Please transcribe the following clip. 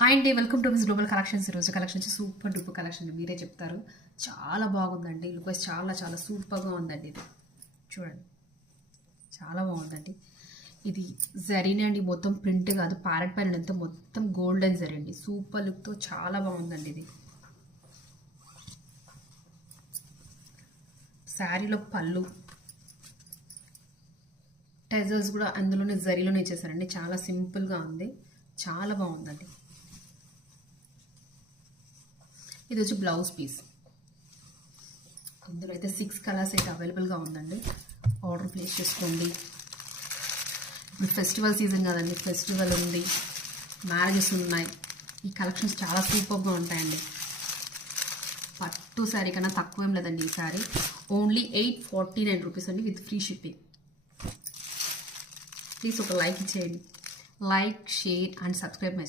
Hi అండి, welcome to miss global collections. ఈరోజు collection super duper collection మీరే చెప్తారు. చాలా బాగుందండి, లుక్ వైజ్ చాలా చాలా సూపర్గా ఉందండి. ఇది చూడండి, చాలా బాగుందండి. ఇది జరీనే అండి, మొత్తం ప్రింట్ కాదు, ప్యారెట్ పైన అంతా మొత్తం గోల్డెన్ జరీ అండి. సూపర్ లుక్తో చాలా బాగుందండి. ఇది శారీలో పళ్ళు, టెజల్స్ కూడా అందులోనే జరీలోనే ఇచ్చేసారండి. చాలా సింపుల్గా ఉంది, చాలా బాగుందండి. ఇది వచ్చి బ్లౌజ్ పీస్. ఇందులో అయితే 6 కలర్స్ అయితే అవైలబుల్గా ఉందండి. ఆర్డర్ ప్లేస్ చేసుకోండి. ఇప్పుడు ఫెస్టివల్ సీజన్ కదండి, ఫెస్టివల్ ఉంది, మ్యారేజెస్ ఉన్నాయి. ఈ కలెక్షన్స్ చాలా సూపర్గా ఉంటాయండి. పట్టు శారీ కన్నా తక్కువ ఏం లేదండి. ఈ శారీ ఓన్లీ 849 రూపీస్ అండి, విత్ ఫ్రీ షిప్పింగ్. ప్లీజ్ ఒక లైక్ ఇచ్చేయండి. Like, share and subscribe my